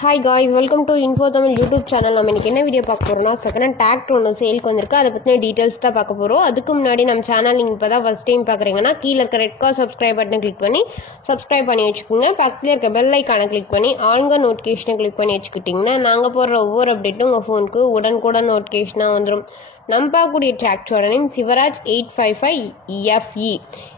Hi guys, welcome to Info Tamil YouTube channel. நம்ம இன்னைக்கு என்ன வீடியோ பார்க்க போறோம்னா செகண்ட் ஹேண்ட் டிராக்டர் ஒன்று சேல்க்கு வந்திருக்கு. அதை பத்தின டீடைல்ஸ் தான் பார்க்க போறோம். அதுக்கு முன்னாடி நம்ம சேனல் நீங்க இப்பதான் ஃபர்ஸ்ட் டைம் பார்க்குறீங்கன்னா கீழே இருக்க ரெட் கலர் சப்ஸ்கிரைப் பட்டனை கிளிக் பண்ணி சப்ஸ்கிரைப் பண்ணி வச்சுக்கோங்க. பக்கத்துல இருக்க பெல் ஐக்கானை கிளிக் பண்ணி ஆல்ங்க நோட்டிஃபிகேஷனை கிளிக் பண்ணி வச்சுக்கிட்டிங்கன்னா நாங்கள் போடுற ஒவ்வொரு அப்டேட்டும் உங்கள் ஃபோனுக்கு உடனுக்குடன் நோட்டிஃபிகேஷனாக வந்துடும். நம்ம பார்க்கக்கூடிய டிராக்டரோட நேம் சிவராஜ் 855FE.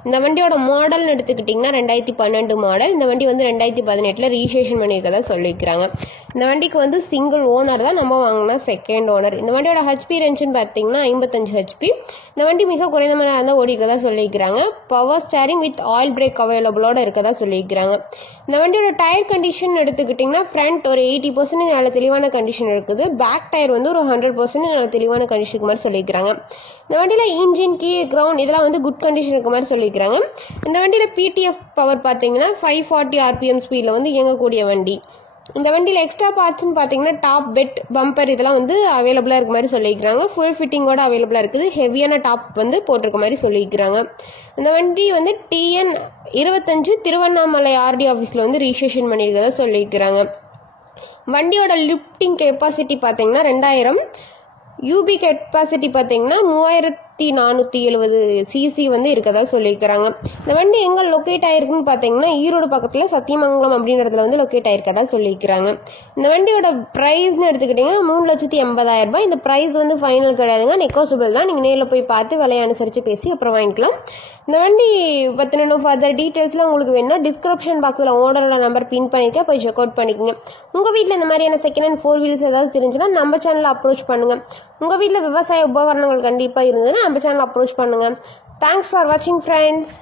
இந்த வண்டியோட மாடல்னு எடுத்துக்கிட்டிங்கன்னா 2012 மாடல். இந்த வண்டி வந்து 2018 ரிஜிஸ்ட்ரேஷன் பண்ணியிருக்கதா சொல்லியிருக்கிறாங்க. இந்த வண்டிக்கு வந்து சிங்கிள் ஓனர் தான், நம்ம வாங்கினா செகண்ட் ஓனர். இந்த வண்டியோட ஹெச்பி ரேஞ்சுன்னு பார்த்தீங்கன்னா 55 ஹெச்பி. இந்த வண்டி மிக குறைந்த மணி நேரம் ஓடி இருக்கதா சொல்லியிருக்கிறாங்க. Power steering with oil brake அவைலபிளோட இருக்கதா சொல்லியிருக்கிறாங்க. இந்த வண்டியோட டயர் கண்டிஷன் எடுத்துக்கிட்டிங்கன்னா ஃப்ரண்ட் ஒரு 80% நல்ல தெளிவான கண்டிஷன் இருக்குது. பேக் டயர் வந்து ஒரு 100% நல்ல தெளிவான கண்டிஷனுக்கு மாதிரி சொல்லியிருக்கிறாங்க. இந்த வண்டியில் இன்ஜின் கீ கிரவுண்ட் இதெல்லாம் வந்து குட் கண்டிஷன் இருக்க மாதிரி சொல்லியிருக்கிறாங்க. இந்த வண்டியில் பிடிஎஃப் பவர் பார்த்தீங்கன்னா 540 RPM ஸ்பீடில் வந்து இயங்கக்கூடிய வண்டி. இந்த வண்டியில் எக்ஸ்ட்ரா பார்ட்ஸ்ன்னு பார்த்தீங்கன்னா டாப் பெட் பம்பர் இதெல்லாம் வந்து அவைலபிளாக இருக்க மாதிரி சொல்லியிருக்கிறாங்க. ஃபுல் ஃபிட்டிங்கோட அவைலபிளாக இருக்குது. ஹெவியான டாப் வந்து போட்டிருக்க மாதிரி சொல்லியிருக்கிறாங்க. இந்த வண்டி வந்து TN 25 திருவண்ணாமலை RD ஆஃபீஸில் வந்து ரிஜிஸ்ட்ரேஷன் பண்ணியிருக்கதா சொல்லியிருக்கிறாங்க. வண்டியோட லிஃப்டிங் கெப்பாசிட்டி பார்த்தீங்கன்னா 2000. யூபி கெப்பாசிட்டி பார்த்தீங்கன்னா 3470 சிசி வந்து இருக்கதா சொல்லியிருக்கிறாங்க. இந்த வண்டி எங்கே லொக்கேட் ஆயிருக்குன்னு பார்த்தீங்கன்னா ஈரோடு பக்கத்தில் சத்தியமங்கலம் அப்படின்றதுல வந்து லொக்கேட் ஆயிருக்கதா சொல்லியிருக்கிறாங்க. இந்த வண்டியோட ப்ரைஸ்னு எடுத்துக்கிட்டிங்கன்னா 3,80,000 ரூபாய். இந்த ப்ரைஸ் வந்து ஃபைனல் கிடையாதுங்க, நெகோசியபிள் தான். நீங்கள் நேரில் போய் பார்த்து விலையை அனுசரித்து பேசி அப்புறம் வாங்கிக்கலாம். இந்த வண்டி பற்றின ஃபர்தர் டீட்டெயில்ஸ்லாம் உங்களுக்கு வேணும்னா டிஸ்கிரிப்ஷன் பாக்ஸில் ஓனரோட நம்பர் பின் பண்ணிக்க, போய் செக் அவுட் பண்ணிக்கோங்க. உங்கள் வீட்டில் இந்த மாதிரியான செகண்ட் ஹேண்ட் 4 வீல்ஸ் ஏதாவது தெரிஞ்சுன்னா நம்ம சேனலில் அப்ரோச் பண்ணுங்கள். உங்கள் வீட்டில் விவசாய உபகரணங்கள் கண்டிப்பாக இருந்ததுன்னா நம்ம சேனல் அப்ரோச் பண்ணுங்கள். தேங்க்ஸ் ஃபார் வாட்சிங் ஃப்ரெண்ட்ஸ்.